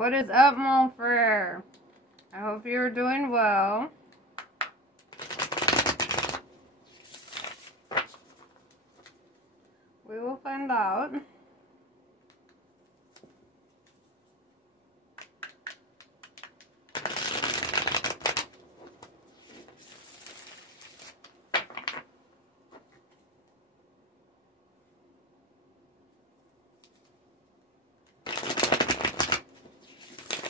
What is up, Mulfrer? I hope you're doing well. We will find out.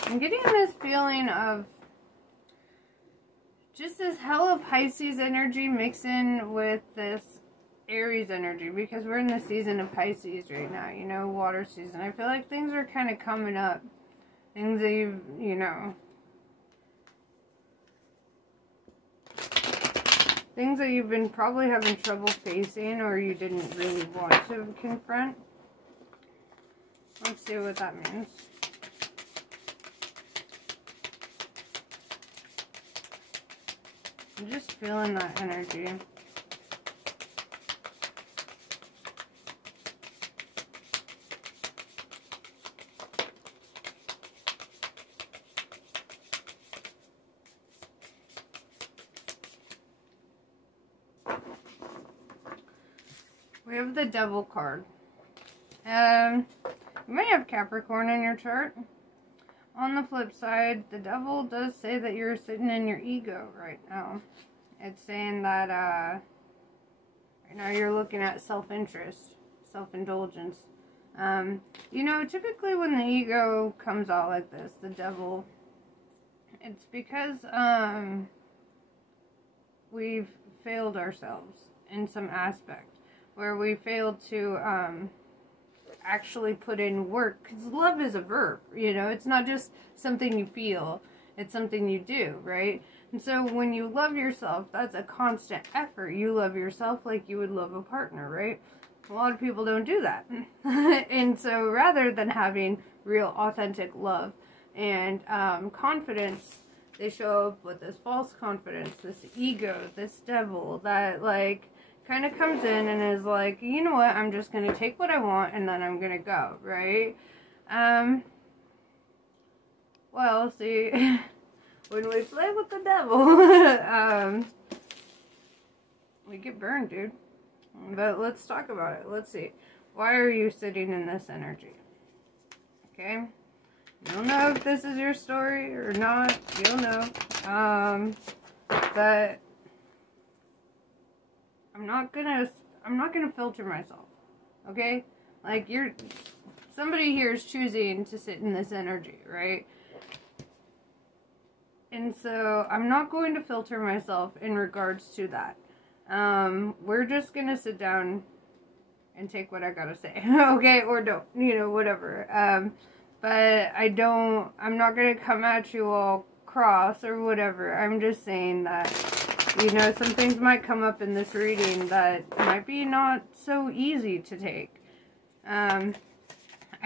I'm getting this feeling of just this hella Pisces energy mixing with this Aries energy, because we're in the season of Pisces right now, you know, water season. I feel like things are kind of coming up. Things that you know, things that you've been probably having trouble facing or you didn't really want to confront. Let's see what that means. I'm just feeling that energy. We have the Devil card. You may have Capricorn in your chart. On the flip side, the Devil does say that you're sitting in your ego right now. It's saying that right now you're looking at self-interest, self-indulgence. You know, typically when the ego comes out like this, the Devil, it's because we've failed ourselves in some aspect, where we failed to actually put in work, because love is a verb, you know, it's not just something you feel, it's something you do, right? And so when you love yourself, that's a constant effort. You love yourself like you would love a partner, right? A lot of people don't do that. And so rather than having real authentic love and confidence, they show up with this false confidence, this ego, this devil that like kind of comes in and is like, you know what, I'm just going to take what I want and then I'm going to go, right? Well, see, when we play with the devil, we get burned, dude. But let's talk about it. Let's see. Why are you sitting in this energy? Okay? You'll know if this is your story or not. You'll know. But I'm not gonna filter myself, okay? Like, somebody here is choosing to sit in this energy, right? And so I'm not going to filter myself in regards to that. We're just gonna sit down and take what I gotta say, okay? Or don't, you know, whatever. But I'm not gonna come at you all cross or whatever. I'm just saying that, you know, some things might come up in this reading that might be not so easy to take. I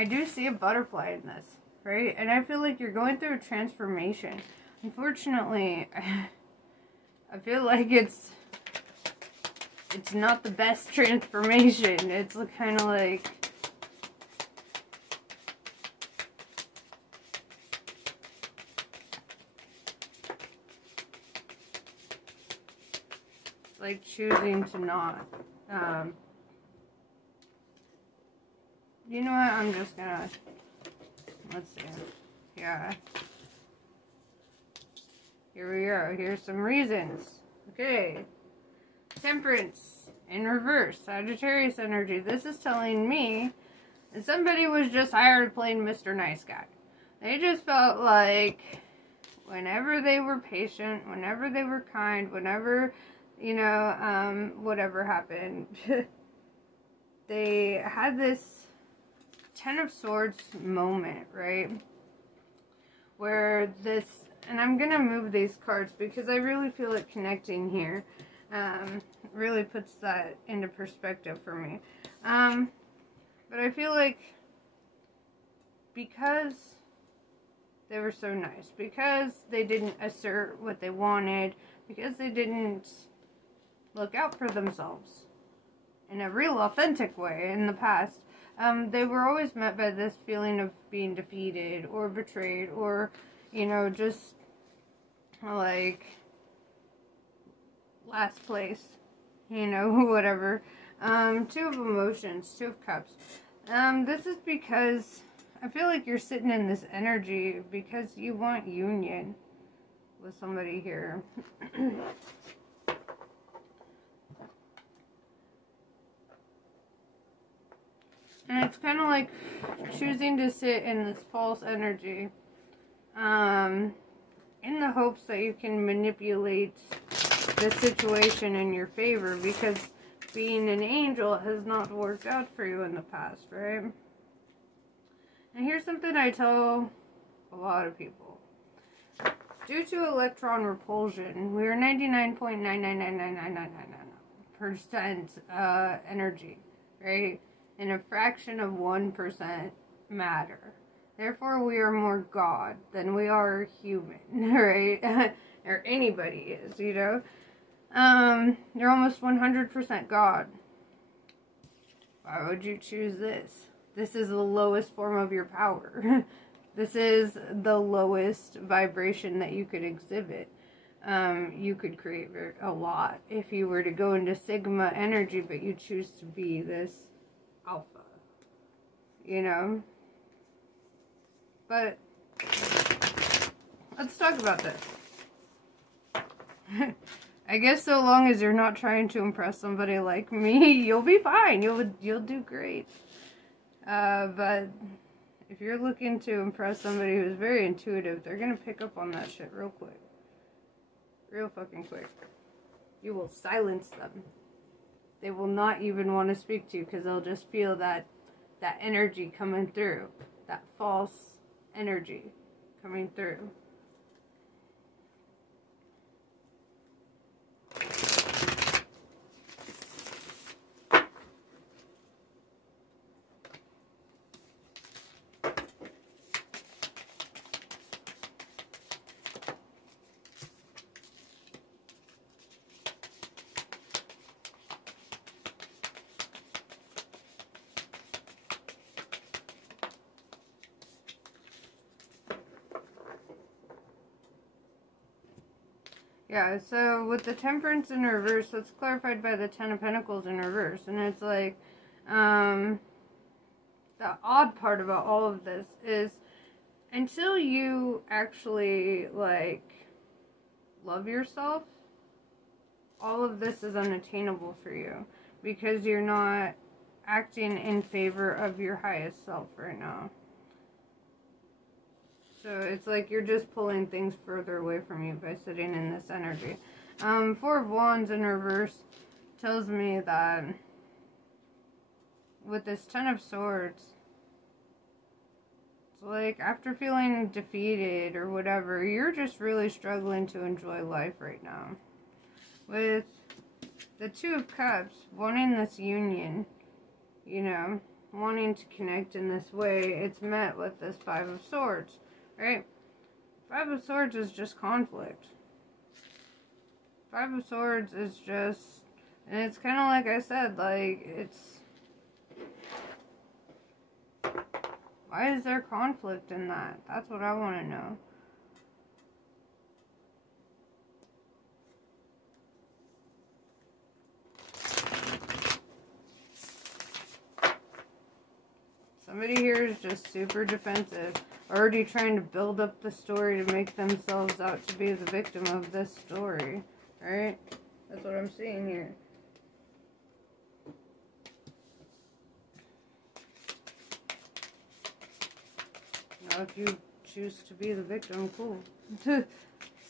do see a butterfly in this, right? And I feel like you're going through a transformation. Unfortunately, I feel like it's not the best transformation. It's kind of like, choosing to not. You know what? I'm just gonna, let's see. Yeah. Here we go. Here's some reasons. Okay. Temperance in reverse. Sagittarius energy. This is telling me that somebody was just hired playing Mr. Nice Guy. They just felt like whenever they were patient, whenever they were kind, whenever, you know, whatever happened, they had this Ten of Swords moment, right? Where this, and I'm going to move these cards because I really feel it connecting here. Really puts that into perspective for me. But I feel like because they were so nice, because they didn't assert what they wanted, because they didn't look out for themselves in a real authentic way in the past, they were always met by this feeling of being defeated or betrayed or, you know, just like last place, you know, whatever. Two of emotions, two of cups. This is because I feel like you're sitting in this energy because you want union with somebody here. And it's kind of like choosing to sit in this false energy, in the hopes that you can manipulate the situation in your favor, because being an angel has not worked out for you in the past, right? And here's something I tell a lot of people. Due to electron repulsion, we are 99.9999999% energy, right? And a fraction of 1% matter. Therefore, we are more God than we are human, right? Or anybody is, you know? You're almost 100% God. Why would you choose this? This is the lowest form of your power. This is the lowest vibration that you could exhibit. You could create a lot if you were to go into Sigma energy, but you choose to be this alpha, you know? But let's talk about this. I guess so long as you're not trying to impress somebody like me, you'll be fine. You'll do great. But if you're looking to impress somebody who's very intuitive, they're gonna pick up on that shit real quick. Real fucking quick. You will silence them. They will not even want to speak to you because they'll just feel that energy coming through. That false energy coming through. Yeah, so with the Temperance in reverse, that's clarified by the Ten of Pentacles in reverse. And it's like, the odd part about all of this is until you actually, like, love yourself, all of this is unattainable for you. Because you're not acting in favor of your highest self right now. So it's like you're just pulling things further away from you by sitting in this energy. Four of Wands in reverse tells me that with this Ten of Swords, it's like after feeling defeated or whatever, you're just really struggling to enjoy life right now. With the Two of Cups, wanting this union, you know, wanting to connect in this way, it's met with this Five of Swords. Right? Five of Swords is just conflict. Five of Swords is just, and it's kind of like I said, like, it's, why is there conflict in that? That's what I want to know. Somebody here is just super defensive. Already trying to build up the story to make themselves out to be the victim of this story. Right? That's what I'm seeing here. Now if you choose to be the victim, cool.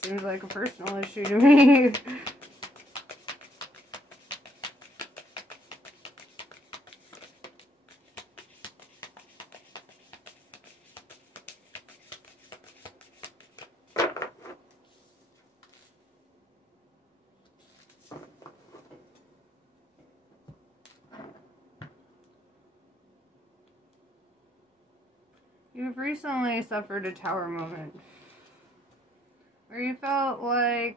Seems like a personal issue to me. You've recently suffered a tower moment where you felt like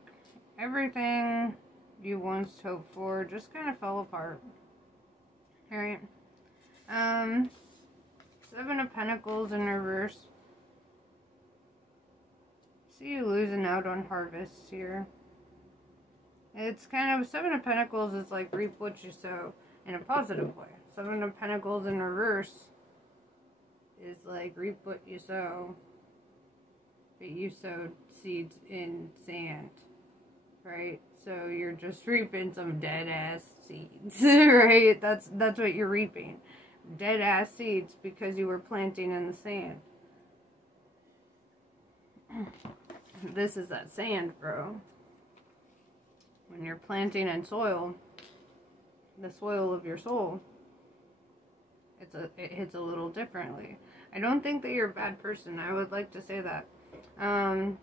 everything you once hoped for just kind of fell apart. Right? Seven of Pentacles in reverse. See you losing out on harvests here. It's kind of, Seven of Pentacles is like reap what you sow in a positive way. Seven of Pentacles in reverse is like reap what you sow, but you sowed seeds in sand, right? So you're just reaping some dead ass seeds, right? That's what you're reaping. Dead ass seeds because you were planting in the sand. This is that sand, bro. When you're planting in soil, the soil of your soul, it hits a little differently. I don't think that you're a bad person. I would like to say that. I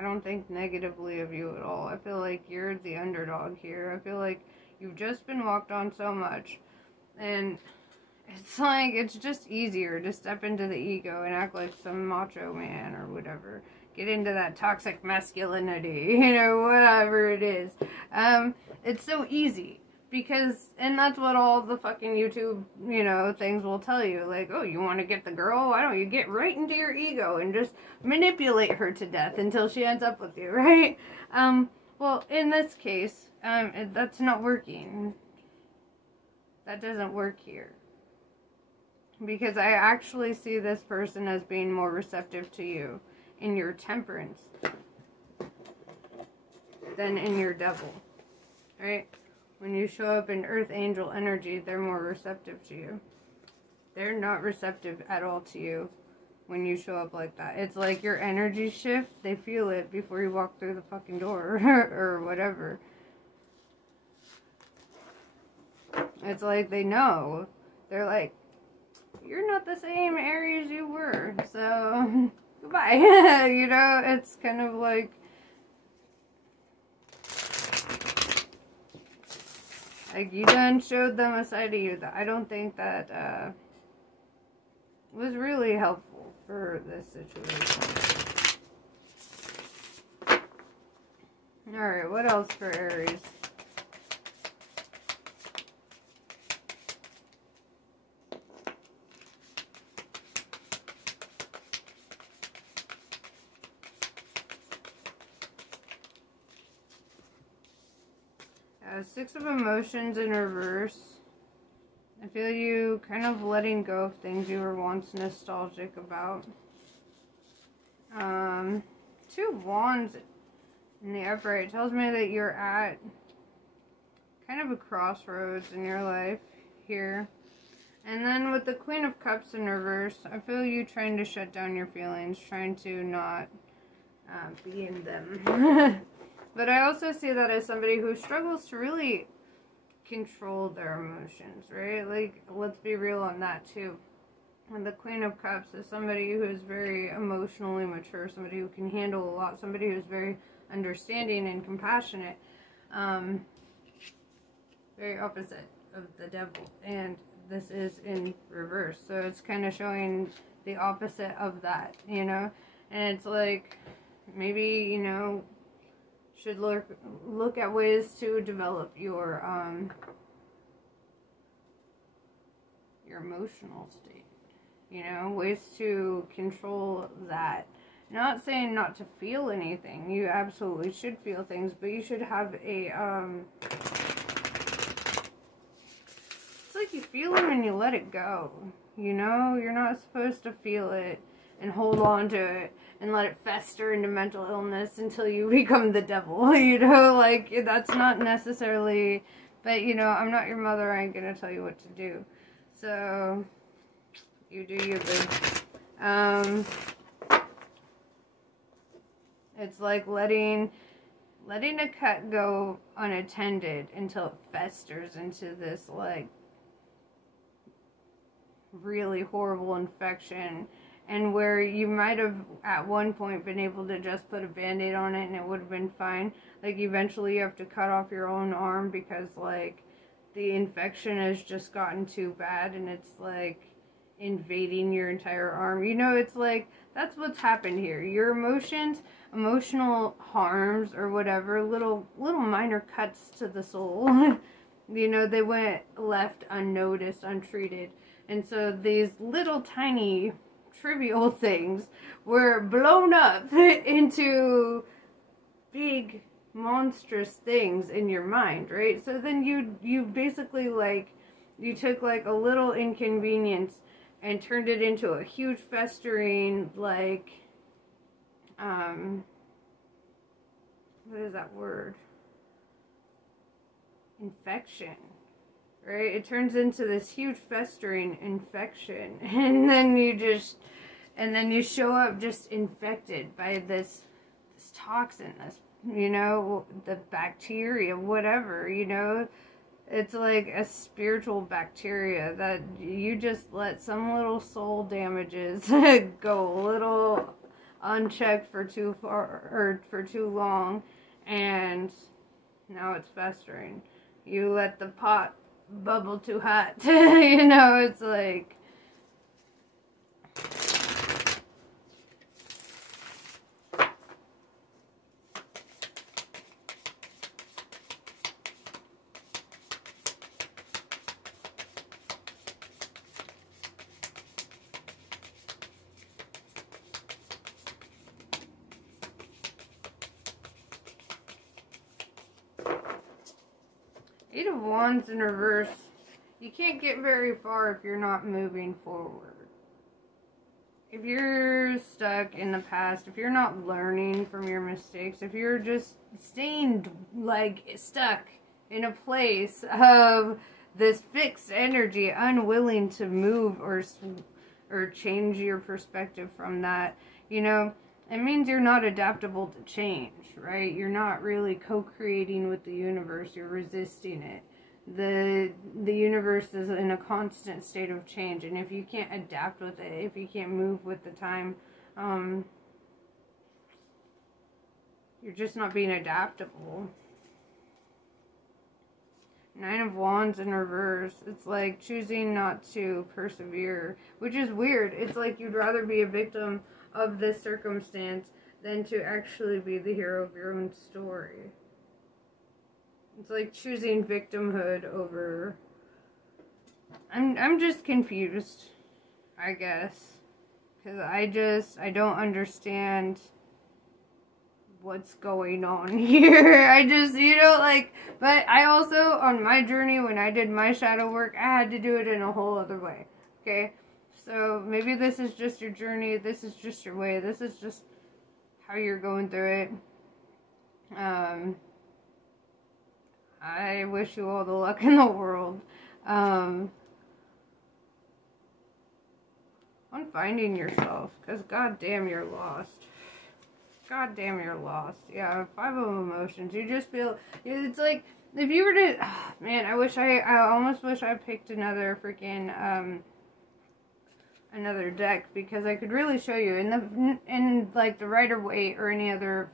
don't think negatively of you at all. I feel like you're the underdog here. I feel like you've just been walked on so much, and it's like, it's just easier to step into the ego and act like some macho man or whatever. Get into that toxic masculinity, you know, whatever it is. It's so easy. Because, and that's what all the fucking YouTube, you know, things will tell you. Like, oh, you want to get the girl? Why don't you get right into your ego and just manipulate her to death until she ends up with you, right? Well, in this case, that's not working. That doesn't work here. Because I actually see this person as being more receptive to you in your temperance than in your devil, right? When you show up in earth angel energy, they're more receptive to you. They're not receptive at all to you when you show up like that. It's like your energy shift, they feel it before you walk through the fucking door or whatever. It's like they know. They're like, you're not the same Aries you were, so goodbye. You know, it's kind of like, you done showed them a side of you that I don't think that was really helpful for this situation. Alright, what else for Aries? Six of Emotions in reverse. I feel you kind of letting go of things you were once nostalgic about. Two of Wands in the upright tells me that you're at kind of a crossroads in your life here. And then with the Queen of Cups in reverse, I feel you trying to shut down your feelings, trying to not be in them. But I also see that as somebody who struggles to really control their emotions, right? Like, let's be real on that too. And the Queen of Cups is somebody who is very emotionally mature, somebody who can handle a lot, somebody who's very understanding and compassionate. Very opposite of the devil. And this is in reverse. So it's kind of showing the opposite of that, you know? And it's like, maybe, you know, should look at ways to develop your emotional state, you know, ways to control that. Not saying not to feel anything, you absolutely should feel things, but you should have a it's like you feel them and you let it go, you know. You're not supposed to feel it and hold on to it and let it fester into mental illness until you become the devil, you know, like, that's not necessarily, but, you know, I'm not your mother, I ain't gonna tell you what to do, so, you do you, boo. It's like letting a cut go unattended until it festers into this, like, really horrible infection. And where you might have at one point been able to just put a band-aid on it and it would have been fine. Like, eventually you have to cut off your own arm because, like, the infection has just gotten too bad and it's, like, invading your entire arm. You know, it's like, that's what's happened here. Your emotions, emotional harms or whatever, little minor cuts to the soul You know, they went left unnoticed, untreated. And so these little tiny trivial things were blown up into big monstrous things in your mind, right? So then you basically, like, you took like a little inconvenience and turned it into a huge festering, like, what is that word? Infection, right? It turns into this huge festering infection, and then you show up just infected by this toxin, this, you know, the bacteria, whatever, you know. It's like a spiritual bacteria that you just let some little soul damages go a little unchecked for too far, or for too long, and now it's festering. You let the pot bubble too hot. You know, it's like, 8 of Wands in reverse. You can't get very far if you're not moving forward. If you're stuck in the past, if you're not learning from your mistakes, if you're just staying, like, stuck in a place of this fixed energy, unwilling to move or change your perspective from that, you know, it means you're not adaptable to change, right? You're not really co-creating with the universe. You're resisting it. The universe is in a constant state of change, and if you can't adapt with it, if you can't move with the time, you're just not being adaptable. 9 of Wands in reverse. It's like choosing not to persevere, which is weird. It's like you'd rather be a victim of this circumstance than to actually be the hero of your own story. It's like choosing victimhood over... I'm just confused, I guess. Because I don't understand what's going on here. I just, you know, like... But I also, on my journey, when I did my shadow work, I had to do it in a whole other way. Okay? So maybe this is just your journey. This is just your way. This is just how you're going through it. I wish you all the luck in the world. On finding yourself, because goddamn you're lost. Goddamn you're lost. Yeah, 5 of emotions. You just feel, it's like, if you were to, oh, man, I almost wish I picked another freaking, another deck, because I could really show you in like the Rider-Waite or any other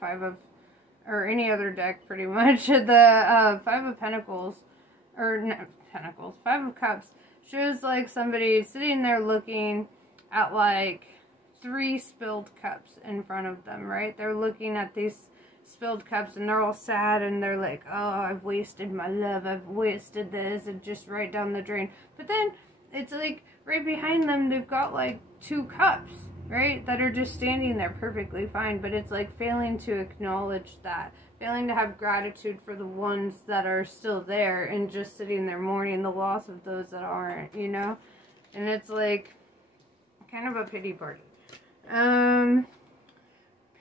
any other deck, pretty much. The 5 of Pentacles, or not Pentacles, 5 of Cups shows like somebody sitting there looking at like 3 spilled cups in front of them, right? They're looking at these spilled cups and they're all sad and they're like, oh, I've wasted my love, I've wasted this, and just right down the drain. But then it's like right behind them they've got like 2 cups, right, that are just standing there perfectly fine, but it's like failing to acknowledge that, failing to have gratitude for the ones that are still there, and just sitting there mourning the loss of those that aren't, you know? And it's like kind of a pity party.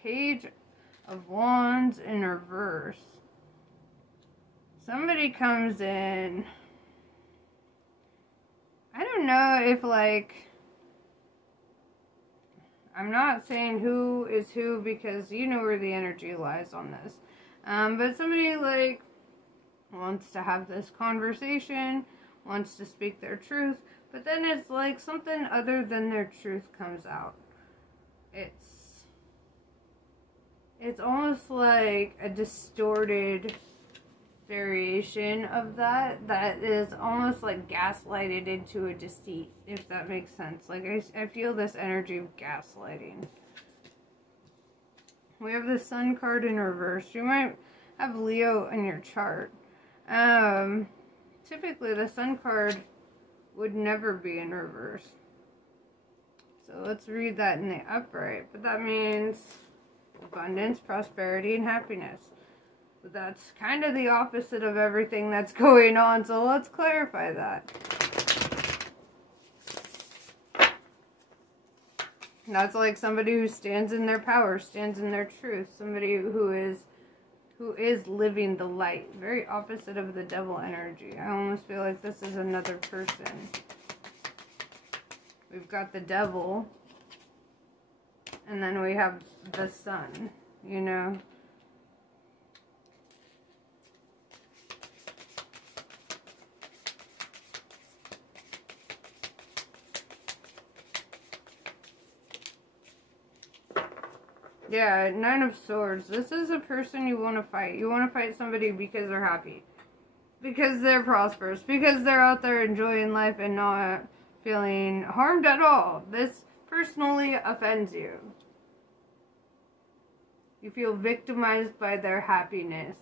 Page of Wands in reverse. Somebody comes in. I don't know if, like, I'm not saying who is who, because you know where the energy lies on this. But somebody, like, wants to have this conversation, wants to speak their truth, but then it's like something other than their truth comes out. It's almost like a distorted variation of that is almost like gaslighted into a deceit, if that makes sense. Like, I feel this energy of gaslighting. We have the Sun card in reverse. You might have Leo in your chart. typically the Sun card would never be in reverse. So let's read that in the upright. But that means abundance, prosperity, and happiness. But that's kind of the opposite of everything that's going on. So let's clarify that. That's like somebody who stands in their power, stands in their truth. Somebody who is living the light. Very opposite of the devil energy. I almost feel like this is another person. We've got the devil. And then we have the sun, you know. Yeah, Nine of Swords. This is a person you want to fight. You want to fight somebody because they're happy. Because they're prosperous. Because they're out there enjoying life and not feeling harmed at all. This personally offends you. You feel victimized by their happiness.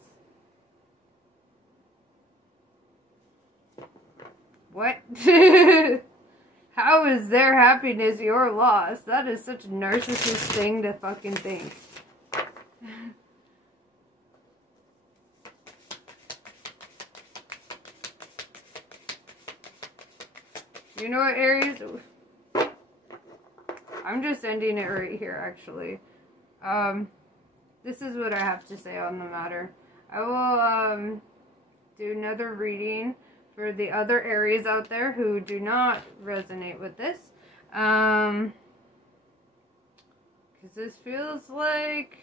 What? How is their happiness your loss? That is such a narcissist thing to fucking think. You know what, Aries? I'm just ending it right here, actually. This is what I have to say on the matter. I will, do another reading for the other Aries out there who do not resonate with this. Because this feels like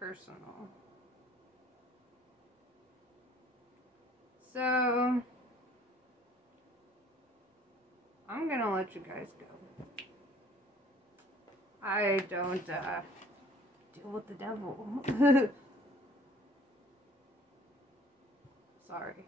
personal. So, I'm gonna let you guys go. I don't, deal with the devil. Sorry.